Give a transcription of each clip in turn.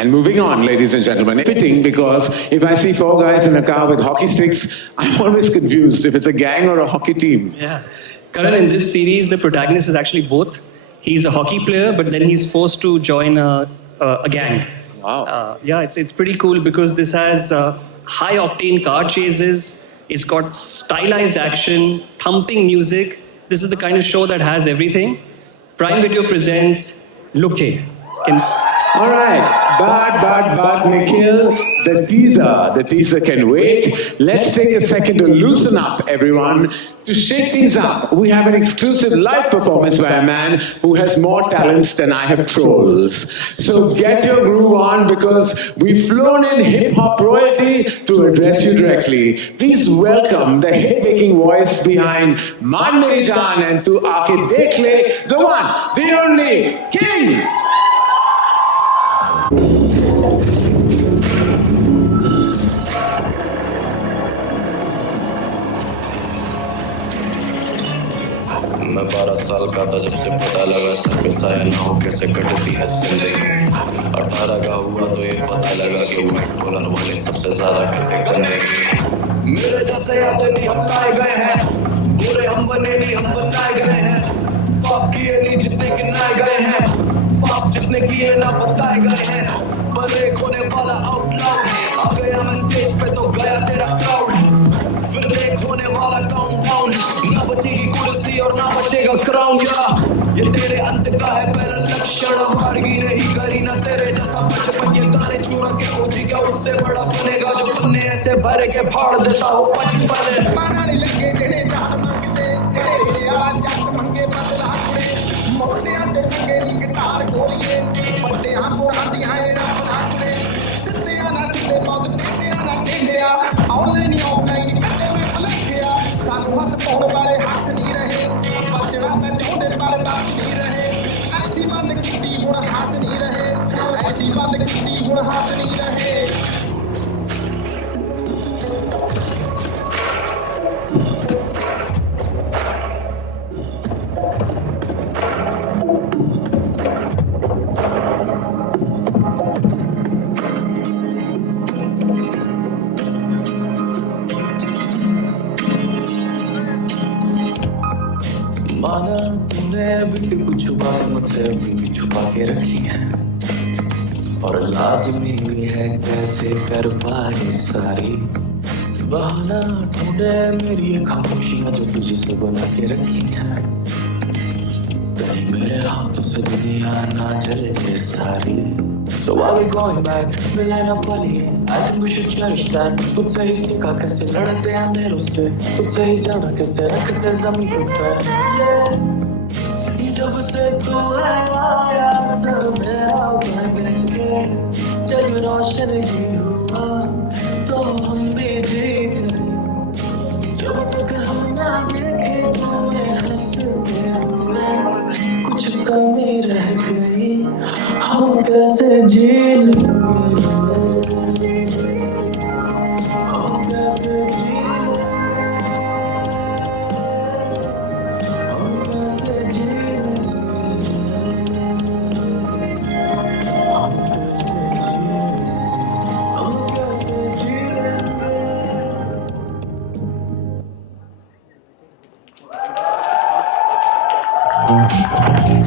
And moving on, ladies and gentlemen, fitting because if I see four guys in a car with hockey sticks, I'm always confused if it's a gang or a hockey team. Yeah. Karan, in this series, the protagonist is actually both. He's a hockey player, but then he's forced to join a gang. Wow. Yeah, it's pretty cool because this has high octane car chases. It's got stylized action, thumping music. This is the kind of show that has everything. Prime Video presents Look Hey. All right, but Nikhil, the teaser can wait. Let's take a second to loosen up, everyone. To shake things up, we have an exclusive live performance by a man who has more talents than I have trolls. So get your groove on because we've flown in hip-hop royalty to address you directly. Please welcome the hit-making voice behind Maan Meri Jaan and Tu Aake Dekh Le, the one, the only, King! मैं 12 साल का था जब से पता लगा सब पे साया ना हो कैसे कटती है जिंदगी 18 का हुआ तो ये पता लगा कि व्हाइट कॉलर वाले सबसे ज्यादा करते करने मेरे जैसे याद नहीं हम लाए गए हैं पूरे हम बने नहीं हम बनाए गए हैं पाप किए नहीं जितने गिनाए गए हैं पाप जितने किए ना बताए गए हैं पर एक होने वाला आउटलाउड आ गया मैं स्टेज पे तो गया तेरा क्राउड फिर एक होने वाला काउंटडाउन ना बचेगी कुर्सी और ना बचेगा क्राउन या ये तेरे अंत का है पहला लक्षण वारगी नहीं करी ना तेरे जैसा बचपन ये गाने चुरा के ओजी क्या उससे बड़ा बनेगा जो तुमने ऐसे भर के फाड़ देता हो बचपन मानाली लगे तेरे जान मांगते तेरे आज जात मंगे बदला कुड़े मोड़े आते मंगे नी गिटार खोलिए बड़े हां पुरानी आए रात कुड़े सिद्धे आना सिद्धे मौत टेढ़े आना टेढ़े ऑनलाइन ऑफलाइन करते में पलट गया साल मत पौड़ वाले हाथ नहीं रहे बचड़ा में जोड़े वाले बात नहीं रहे ऐसी बात की गुण हास नहीं रहे ऐसी बात की गुण हास नहीं रहे माना तूने अभी कुछ बात मुझसे अभी भी छुपा के रखी है और लाजमी भी है कैसे कर पाए सारी बहाना ढूंढे मेरी ये खामोशियां जो तुझे से बना के रखी है कहीं मेरे हाथों से दुनिया ना चले जाए सारी So are we going back? मिले ना पली I think we should cherish that तुझसे ही सीखा कैसे लड़ते अंधेरों से तुझसे ही जाना कैसे रखते जमीन पे जब से तू आया सब मेरा बन के जब रोशन ही हुआ तो हम भी जीत गए जब तक हम ना देखे तुम्हें हंसते हुए कुछ कमी रह गई हम कैसे जी लेंगे हम कैसे जी लेंगे हम कैसे जी लेंगे हम कैसे जी लेंगे हम कैसे जी लेंगे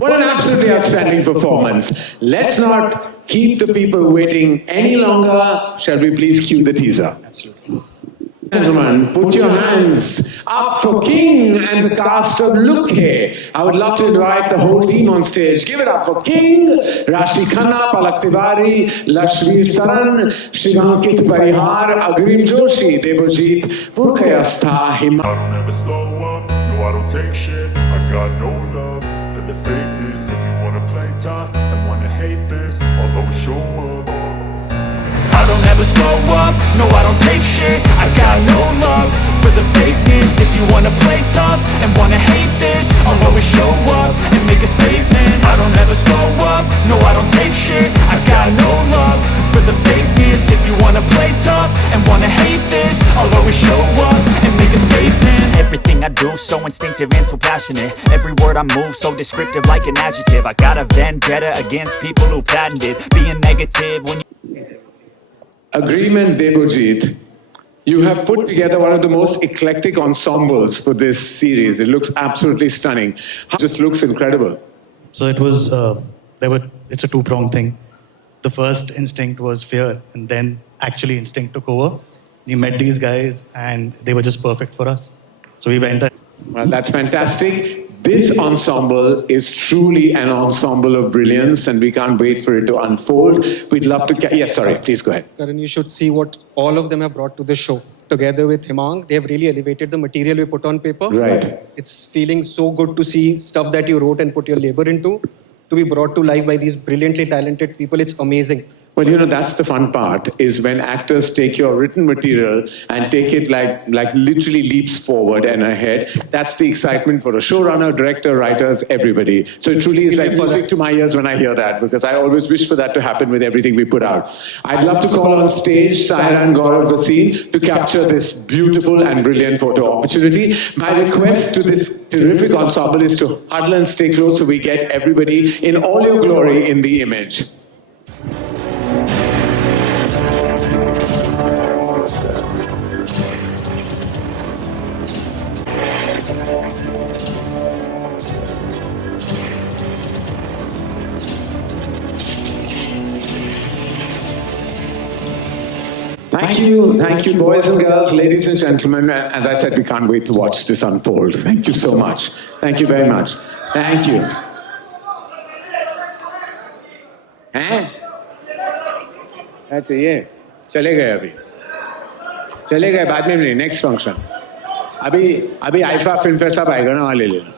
What an absolutely outstanding performance. Let's not keep the people waiting any longer. Shall we please cue the teaser? Absolutely. Gentlemen, put your hands up for King and the cast of Look Hey. I would love to invite the whole team on stage. Give it up for King, Rashi Khanna, Palak Tiwari, Lashveer Saran, Shivankit Parihar, Agrim Joshi, Debojit Purkayastha, Hima. I don't ever slow up, no I don't take shit. I got no love for the fakeness. If you wanna play tough and wanna hate this, I'll always show up. I don't ever slow up, no I don't take shit. I got no love for the fakeness. If you wanna play tough and wanna hate this, I'll always show up and make a statement. I don't ever slow up, no I don't take shit. I got no love for the fakeness. If you wanna play tough and wanna hate this, I'll always show up and make a statement. Everything I do, so instinctive and so passionate. Every word I move, so descriptive like an adjective. I got a vendetta against people who patented being negative when you Agreement, Debojit. You have put together one of the most eclectic ensembles for this series. It looks absolutely stunning. It just looks incredible. So it was, it's a two-pronged thing. The first instinct was fear, and then actually instinct took over. We met these guys, and they were just perfect for us. So we went. Well, that's fantastic. This ensemble is truly an ensemble of brilliance, and we can't wait for it to unfold. We'd love to. Yes, sorry, please go ahead. Karan, you should see what all of them have brought to the show. Together with Himang, they have really elevated the material we put on paper. Right. It's feeling so good to see stuff that you wrote and put your labor into to be brought to life by these brilliantly talented people. It's amazing. Well, you know, that's the fun part, is when actors take your written material and take it like literally leaps forward and ahead. That's the excitement for a showrunner, director, writers, everybody. So it truly is like music to my ears when I hear that, because I always wish for that to happen with everything we put out. I'd love to call on stage Saira and Gaurav Bhasin to capture this beautiful and brilliant photo opportunity. My request to this terrific ensemble is to huddle and stay close so we get everybody in all your glory in the image. Thank you, boys and girls, ladies and gentlemen. As I said, we can't wait to watch this unfold. Thank you so much. Thank you very much. Thank you. हैं? क्या चाहिए? चले गए अभी. चले गए बाद में नहीं. Next function. अभी आईफा फिल्म फेयर साहब आएगा ना, वहाँ ले लेना.